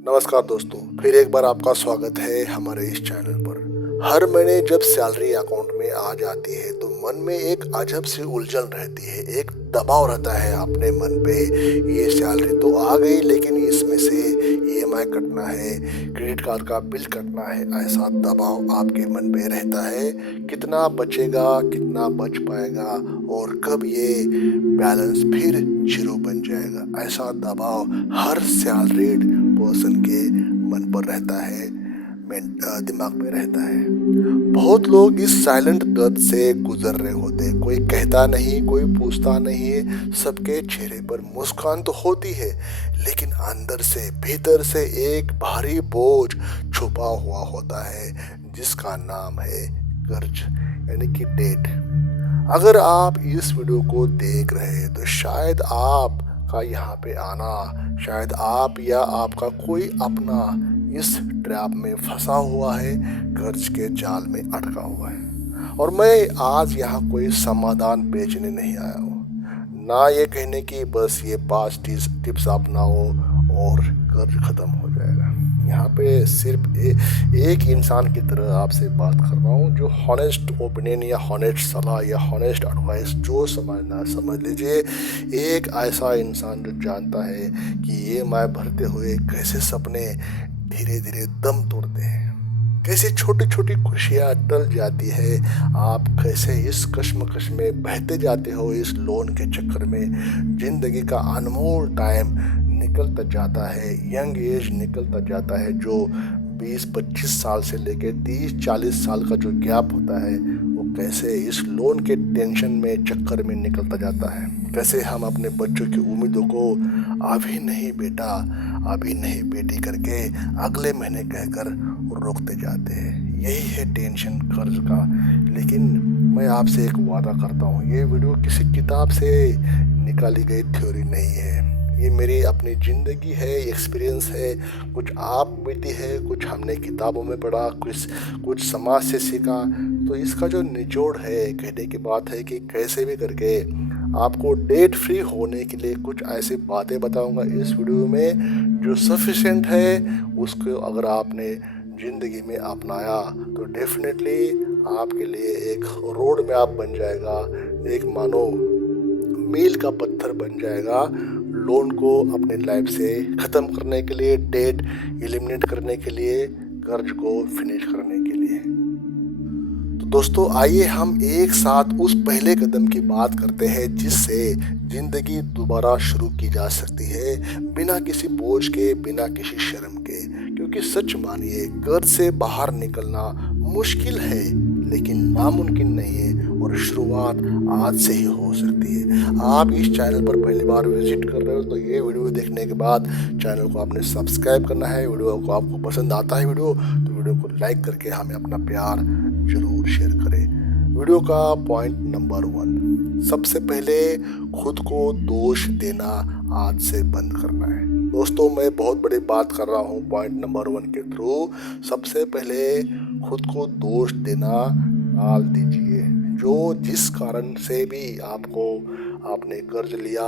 नमस्कार दोस्तों, फिर एक बार आपका स्वागत है हमारे इस चैनल पर। हर महीने जब सैलरी अकाउंट में आ जाती है तो मन में एक अजब सी उलझन रहती है, एक दबाव रहता है अपने मन पे। ये सैलरी तो आ गई लेकिन इसमें से ईएमआई कटना है, क्रेडिट कार्ड का बिल कटना है, ऐसा दबाव आपके मन पे रहता है। कितना बचेगा, कितना बच पाएगा और कब ये बैलेंस फिर जीरो बन जाएगा, ऐसा दबाव हर सैलरीड पर्सन के मन पर रहता है, दिमाग में रहता है। बहुत लोग इस साइलेंट दर्द से गुजर रहे होते हैं। कोई कहता नहीं, कोई पूछता नहीं है, सबके चेहरे पर मुस्कान तो होती है लेकिन अंदर से, भीतर से एक भारी बोझ छुपा हुआ होता है जिसका नाम है कर्ज, यानी कि डेट। अगर आप इस वीडियो को देख रहे हैं तो शायद आपका यहाँ पे आना, शायद आप या आपका कोई अपना इस ट्रैप में फंसा हुआ है, कर्ज के जाल में अटका हुआ है। और मैं आज यहाँ कोई समाधान बेचने नहीं आया हूँ, ना ये कहने की बस ये 5 टिप्स अपनाओ और कर्ज खत्म हो जाएगा। यहाँ पे सिर्फ एक इंसान की तरह आपसे बात कर रहा हूँ जो हॉनेस्ट ओपिनियन या हॉनेस्ट सलाह या हॉनेस्ट एडवाइस जो समझना समझ लीजिए। एक ऐसा इंसान जो जानता है कि ये मैं भरते हुए कैसे सपने धीरे धीरे दम तोड़ते हैं, कैसे छोटी छोटी खुशियाँ टल जाती है, आप कैसे इस कश्मकश में बहते जाते हो इस लोन के चक्कर में। जिंदगी का अनमोल टाइम निकलता जाता है, यंग एज निकलता जाता है, जो 20-25 साल से लेके 30-40 साल का जो गैप होता है वो कैसे इस लोन के टेंशन में चक्कर में निकलता जाता है। कैसे हम अपने बच्चों की उम्मीदों को अभी नहीं बेटा, अभी नहीं बेटी करके अगले महीने कहकर रोकते जाते हैं। यही है टेंशन कर्ज का। लेकिन मैं आपसे एक वादा करता हूँ, ये वीडियो किसी किताब से निकाली गई थ्योरी नहीं है, ये मेरी अपनी ज़िंदगी है, एक्सपीरियंस है। कुछ आप बीती है, कुछ हमने किताबों में पढ़ा, कुछ समाज से सीखा। तो इसका जो निचोड़ है, कहने की बात है कि कैसे भी करके आपको डेट फ्री होने के लिए कुछ ऐसी बातें बताऊंगा इस वीडियो में जो सफिशिएंट है। उसको अगर आपने ज़िंदगी में अपनाया तो डेफिनेटली आपके लिए एक रोड मैप बन जाएगा, एक मानो मील का पत्थर बन जाएगा लोन को अपने लाइफ से ख़त्म करने के लिए, डेट एलिमिनेट करने के लिए, कर्ज को फिनिश करने के लिए। तो दोस्तों आइए हम एक साथ उस पहले कदम की बात करते हैं जिससे ज़िंदगी दोबारा शुरू की जा सकती है, बिना किसी बोझ के, बिना किसी शर्म के। क्योंकि सच मानिए, कर्ज से बाहर निकलना मुश्किल है लेकिन नामुमकिन नहीं है और शुरुआत आज से ही हो सकती है। आप इस चैनल पर पहली बार विजिट कर रहे हो तो ये वीडियो देखने के बाद चैनल को आपने सब्सक्राइब करना है। वीडियो को आपको पसंद आता है वीडियो तो वीडियो को लाइक करके हमें अपना प्यार जरूर शेयर करें। वीडियो का पॉइंट नंबर 1, सबसे पहले खुद को दोष देना आज से बंद करना है। दोस्तों मैं बहुत बड़ी बात कर रहा हूँ पॉइंट नंबर 1 के थ्रू। सबसे पहले खुद को दोष देना टाल दीजिए। जो जिस कारण से भी आपने कर्ज लिया,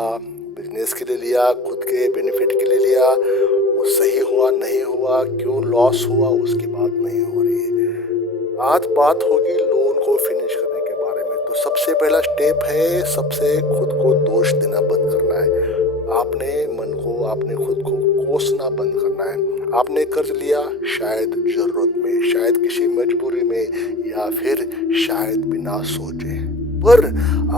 बिजनेस के लिए लिया, खुद के बेनिफिट के लिए लिया, वो सही हुआ नहीं हुआ, क्यों लॉस हुआ, उसकी बात नहीं हो रही है। आज बात होगी लोन को फिनिश करने के बारे में। तो सबसे पहला स्टेप है, सबसे खुद को दोष देना बंद करना है। आपने खुद को कोसना बंद करना है। आपने कर्ज लिया शायद ज़रूरत में, शायद किसी मजबूरी में, या फिर शायद बिना सोचे। पर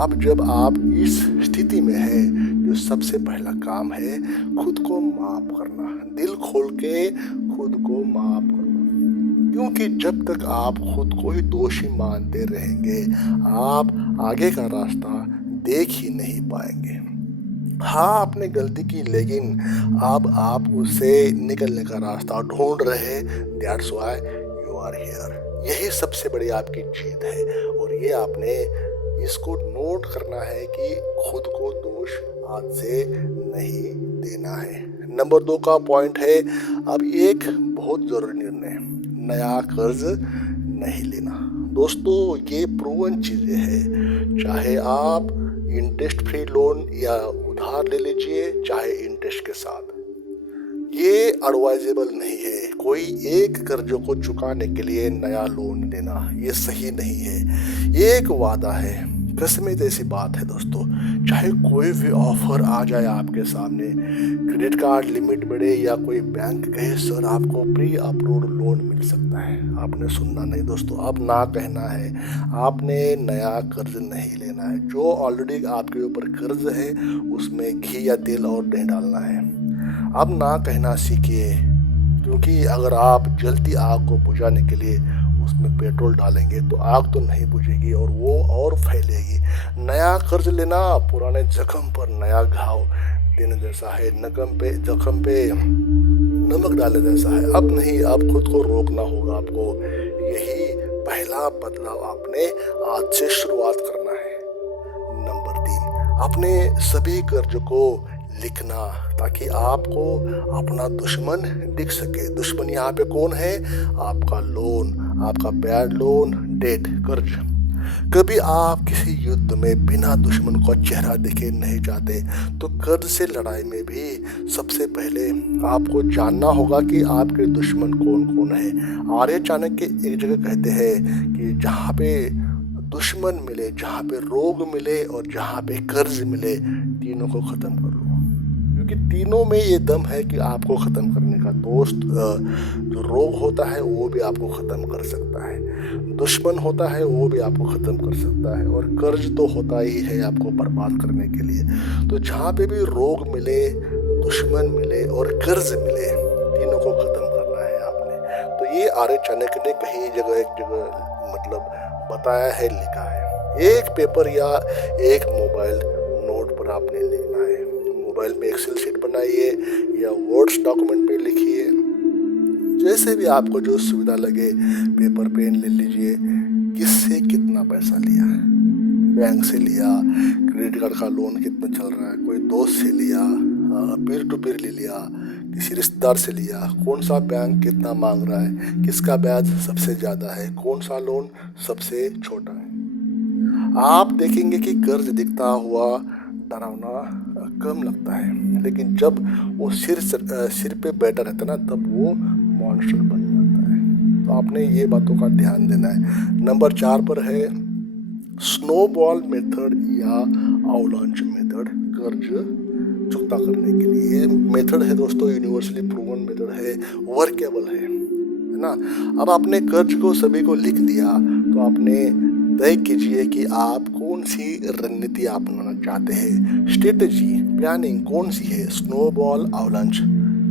अब जब आप इस स्थिति में है, जो सबसे पहला काम है खुद को माफ करना, दिल खोल के खुद को माफ करना। क्योंकि जब तक आप खुद को ही दोषी मानते रहेंगे, आप आगे का रास्ता देख ही नहीं पाएंगे। हाँ आपने गलती की लेकिन अब आप उससे निकलने का रास्ता ढूंढ रहे। That's why you are here. यही सबसे बड़ी आपकी जीत है और ये आपने इसको नोट करना है कि खुद को दोष आज से नहीं देना है। नंबर 2 का पॉइंट है, अब एक बहुत ज़रूरी निर्णय, नया कर्ज नहीं लेना। दोस्तों ये प्रूवन चीज़ें हैं, चाहे आप इंटरेस्ट फ्री लोन या उधार ले लीजिए, चाहे इंटरेस्ट के साथ, ये एडवाइजेबल नहीं है। कोई एक कर्जों को चुकाने के लिए नया लोन लेना ये सही नहीं है। ये एक वादा है, कसमें जैसी बात है दोस्तों। चाहे कोई भी ऑफर आ जाए आपके सामने, क्रेडिट कार्ड लिमिट बढ़े या कोई बैंक कहे सर आपको प्री अप्रूव्ड लोन मिल सकता है, आपने सुनना नहीं दोस्तों। अब ना कहना है, आपने नया कर्ज नहीं लेना है। जो ऑलरेडी आपके ऊपर कर्ज है उसमें घी या तेल और नहीं डालना है। अब ना कहना सीखिए, क्योंकि अगर आप जलती आग को बुझाने के लिए उसमें पेट्रोल डालेंगे तो आग तो नहीं बुझेगी और वो और फैलेगी। नया कर्ज लेना पुराने जख्म पर नया घाव देने जैसा है, जख्म पे नमक डालने जैसा है। अब नहीं, अब खुद को रोकना होगा आपको। यही पहला बदलाव आपने आज से शुरुआत करना है। नंबर 3, अपने सभी कर्ज को लिखना, ताकि आपको अपना दुश्मन दिख सके। दुश्मन यहाँ पे कौन है? आपका लोन, आपका बैड लोन, डेट, कर्ज। कभी आप किसी युद्ध में बिना दुश्मन को चेहरा देखे नहीं जाते, तो कर्ज से लड़ाई में भी सबसे पहले आपको जानना होगा कि आपके दुश्मन कौन कौन है। आर्य चाणक्य एक जगह कहते हैं कि जहाँ पे दुश्मन मिले, जहाँ पे रोग मिले और जहाँ पे कर्ज मिले, तीनों को ख़त्म कर लो, क्योंकि तीनों में ये दम है कि आपको ख़त्म करने का। दोस्त जो रोग होता है वो भी आपको ख़त्म कर सकता है, दुश्मन होता है वो भी आपको ख़त्म कर सकता है, और कर्ज तो होता ही है आपको बर्बाद करने के लिए। तो जहाँ पे भी रोग मिले, दुश्मन मिले और कर्ज मिले, तीनों को ख़त्म करना है आपने। तो ये आर्य चाणक्य ने कहीं जगह एक जगह मतलब बताया है, लिखा है। एक पेपर या एक मोबाइल नोट पर आपने लिखना है। मोबाइल में एक्सेल शीट बनाइए या वर्ड्स डॉक्यूमेंट पे लिखिए, जैसे भी आपको जो सुविधा लगे। पेपर पेन ले लीजिए। किससे कितना पैसा लिया, बैंक से लिया, क्रेडिट कार्ड का लोन कितना चल रहा है, कोई दोस्त से लिया, पीर टू पीर ले लिया, किसी रिश्तेदार से लिया, कौन सा बैंक कितना मांग रहा है, किसका ब्याज सबसे ज़्यादा है, कौन सा लोन सबसे छोटा है। आप देखेंगे कि कर्ज दिखता हुआ डरावना कम लगता है, लेकिन जब वो सिर पे बैठा रहता है ना, तब वो मॉन्स्टर बन जाता है। तो आपने ये बातों का ध्यान देना है। नंबर 4 पर है स्नोबॉल मेथड या अवलांच मेथड, कर्ज चुकता करने के लिए। ये मेथड है दोस्तों, यूनिवर्सली प्रूवन मेथड है, वर्केबल है ना। अब आपने कर्ज को सभी को लिख दिया, तो आपने तय कीजिए कि आप कौन सी रणनीति अपनाना चाहते हैं। स्ट्रेटेजी, प्लानिंग कौन सी है, स्नोबॉल, अवलांच,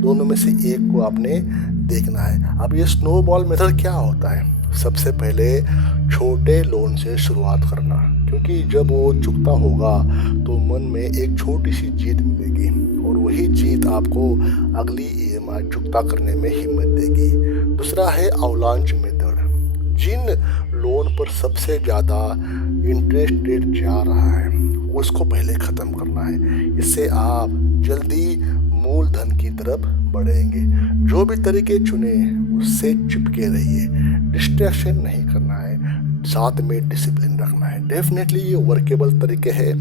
दोनों में से एक को आपने देखना है। अब ये स्नोबॉल मेथड क्या होता है? सबसे पहले छोटे लोन से शुरुआत करना, क्योंकि जब वो चुकता होगा तो मन में एक छोटी सी जीत मिलेगी, और वही जीत आपको अगली ईएमआई चुकता करने में हिम्मत देगी। दूसरा है अवलांच मेथड। जिन लोन पर सबसे ज़्यादा इंटरेस्ट रेट जा रहा है उसको पहले ख़त्म करना है। इससे आप जल्दी मूलधन की तरफ बढ़ेंगे। जो भी तरीके चुने उससे चिपके रहिए, डिस्ट्रैक्शन नहीं करना है, साथ में डिसिप्लिन रखना है। डेफिनेटली ये वर्केबल तरीके हैं,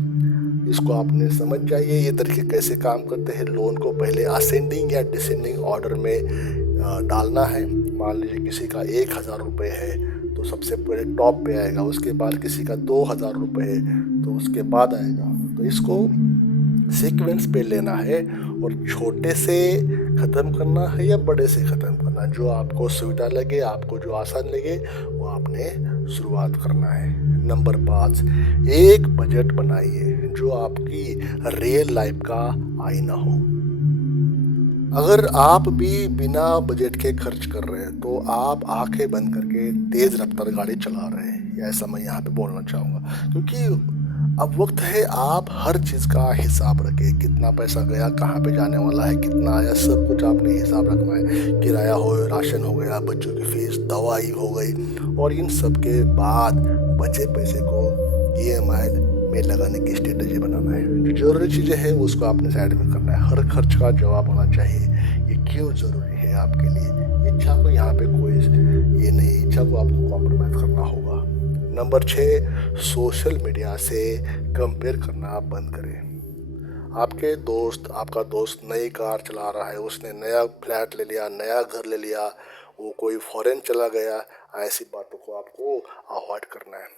इसको आपने समझ जाइए ये तरीके कैसे काम करते हैं। लोन को पहले असेंडिंग या डिसेंडिंग ऑर्डर में डालना है। मान लीजिए किसी का 1000 रुपये है तो सबसे पहले टॉप पे आएगा, उसके बाद किसी का 2000 रुपये है तो उसके बाद आएगा। तो इसको सीक्वेंस पे लेना है, और छोटे से ख़त्म करना है या बड़े से ख़त्म करना, जो आपको सुविधा लगे, आपको जो आसान लगे वो आपने शुरुआत करना है। नंबर 5, एक बजट बनाइए जो आपकी रियल लाइफ का आईना हो। अगर आप भी बिना बजट के खर्च कर रहे हैं तो आप आंखें बंद करके तेज़ रफ्तार गाड़ी चला रहे हैं, या ऐसा मैं यहाँ पे बोलना चाहूँगा। क्योंकि अब वक्त है आप हर चीज़ का हिसाब रखें। कितना पैसा गया, कहाँ पे जाने वाला है, कितना आया, सब कुछ आपने हिसाब रखना है। किराया हो, राशन हो गया, बच्चों की फीस, दवाई हो गई, और इन सब के बाद बचे पैसे को EMI में लगाने की स्ट्रेटेजी बनाना है। जो ज़रूरी चीज़ें हैं उसको आपने साइड में करना है। हर खर्च का जवाब होना चाहिए, ये क्यों ज़रूरी है आपके लिए। इच्छा को यहाँ पे कोई ये नहीं, इच्छा को आपको कॉम्प्रोमाइज़ करना होगा। नंबर 6, सोशल मीडिया से कंपेयर करना बंद करें। आपका दोस्त नई कार चला रहा है, उसने नया फ्लैट ले लिया, नया घर ले लिया, वो कोई फॉरेन चला गया, ऐसी बातों को आपको अवॉइड करना है।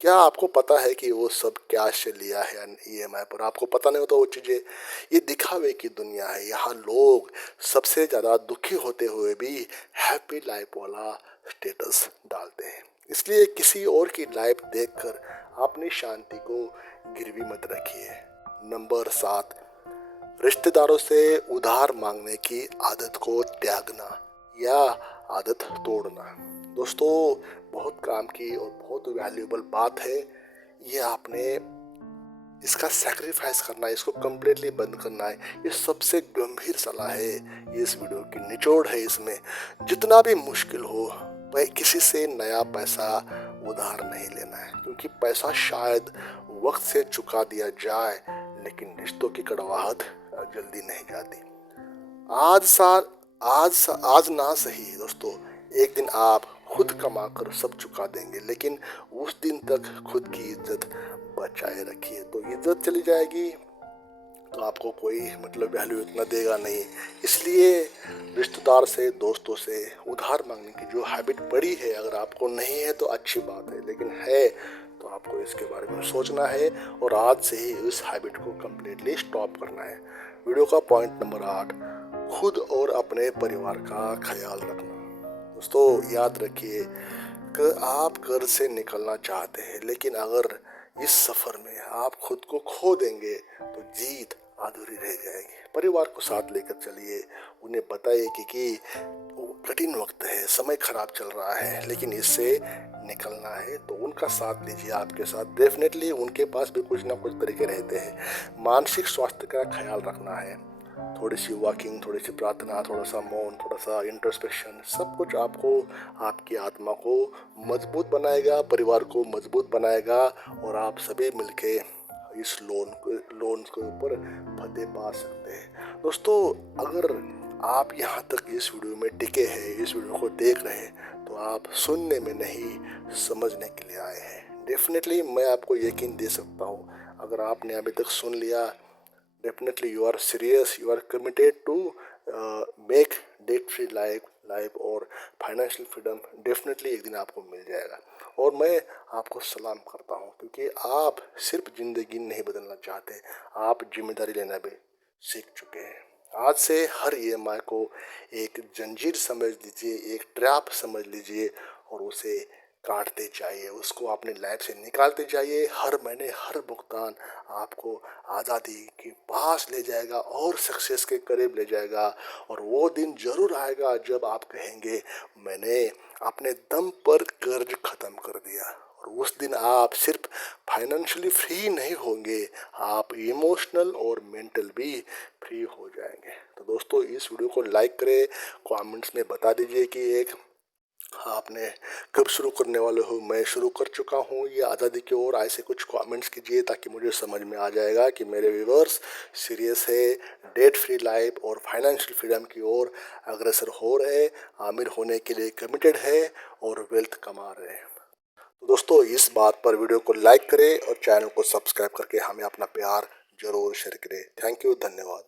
क्या आपको पता है कि वो सब कैश से लिया है या ईएमआई पर? आपको पता नहीं होता वो चीज़ें। ये दिखावे की दुनिया है। यहाँ लोग सबसे ज़्यादा दुखी होते हुए भी हैप्पी लाइफ वाला स्टेटस डालते हैं। इसलिए किसी और की लाइफ देखकर अपनी शांति को गिरवी मत रखिए। नंबर 7, रिश्तेदारों से उधार मांगने की आदत को त्यागना या आदत तोड़ना। दोस्तों, बहुत काम की और बहुत वैल्यूएबल बात है। ये आपने इसका सैक्रिफाइस करना है, इसको कम्प्लीटली बंद करना है। ये सबसे गंभीर सलाह है, ये इस वीडियो की निचोड़ है। इसमें जितना भी मुश्किल हो, भाई किसी से नया पैसा उधार नहीं लेना है, क्योंकि पैसा शायद वक्त से चुका दिया जाए, लेकिन रिश्तों की कड़वाहट जल्दी नहीं जाती। आज साल आज ना सही दोस्तों, एक दिन आप खुद कमा कर सब चुका देंगे, लेकिन उस दिन तक खुद की इज्जत बचाए रखिए। तो इज्जत चली जाएगी तो आपको कोई मतलब वैल्यू इतना देगा नहीं। इसलिए रिश्तेदार से, दोस्तों से उधार मांगने की जो हैबिट पड़ी है, अगर आपको नहीं है तो अच्छी बात है, लेकिन है तो आपको इसके बारे में सोचना है और आज से ही इस हैबिट को कम्प्लीटली स्टॉप करना है। वीडियो का पॉइंट नंबर 8, खुद और अपने परिवार का ख्याल रखना। दोस्तों, याद रखिए कि आप कर्ज से निकलना चाहते हैं, लेकिन अगर इस सफर में आप खुद को खो देंगे तो जीत अधूरी रह जाएगी। परिवार को साथ लेकर चलिए, उन्हें बताइए कि कठिन वक्त है, समय खराब चल रहा है, लेकिन इससे निकलना है, तो उनका साथ लीजिए। आपके साथ डेफिनेटली उनके पास भी कुछ ना कुछ तरीके रहते हैं। मानसिक स्वास्थ्य का ख्याल रखना है, थोड़ी सी वॉकिंग, थोड़ी सी प्रार्थना, थोड़ा सा मौन, थोड़ा सा इंट्रोस्पेक्शन, सब कुछ आपको आपकी आत्मा को मजबूत बनाएगा, परिवार को मजबूत बनाएगा, और आप सभी मिलके इस लोन के ऊपर फतेह पा सकते हैं। दोस्तों, अगर आप यहाँ तक इस वीडियो में टिके हैं, इस वीडियो को देख रहे हैं, तो आप सुनने में नहीं समझने के लिए आए हैं। डेफिनेटली मैं आपको यकीन दे सकता हूँ, अगर आपने अभी तक सुन लिया, definitely you are serious, you are committed to make debt free life और फाइनेंशियल फ्रीडम। डेफिनेटली एक दिन आपको मिल जाएगा, और मैं आपको सलाम करता हूँ, क्योंकि आप सिर्फ ज़िंदगी नहीं बदलना चाहते, आप जिम्मेदारी लेना भी सीख चुके हैं। आज से हर ईएमआई को एक जंजीर समझ लीजिए, एक ट्रैप समझ लीजिए, और उसे काटते जाइए, उसको अपनी लाइफ से निकालते जाइए। हर महीने हर भुगतान आपको आज़ादी के पास ले जाएगा और सक्सेस के करीब ले जाएगा। और वो दिन जरूर आएगा जब आप कहेंगे मैंने अपने दम पर कर्ज खत्म कर दिया। और उस दिन आप सिर्फ फाइनेंशियली फ्री नहीं होंगे, आप इमोशनल और मेंटल भी फ्री हो जाएंगे। तो दोस्तों, इस वीडियो को लाइक करें, कमेंट्स में बता दीजिए कि एक आपने कब शुरू करने वाले हो। मैं शुरू कर चुका हूँ ये आज़ादी की ओर। ऐसे कुछ कमेंट्स कीजिए ताकि मुझे समझ में आ जाएगा कि मेरे व्यूअर्स सीरियस है, डेट फ्री लाइफ और फाइनेंशियल फ्रीडम की ओर अग्रसर हो रहे, आमिर होने के लिए कमिटेड है और वेल्थ कमा रहे हैं। तो दोस्तों, इस बात पर वीडियो को लाइक करें और चैनल को सब्सक्राइब करके हमें अपना प्यार जरूर शेयर करें। थैंक यू, धन्यवाद।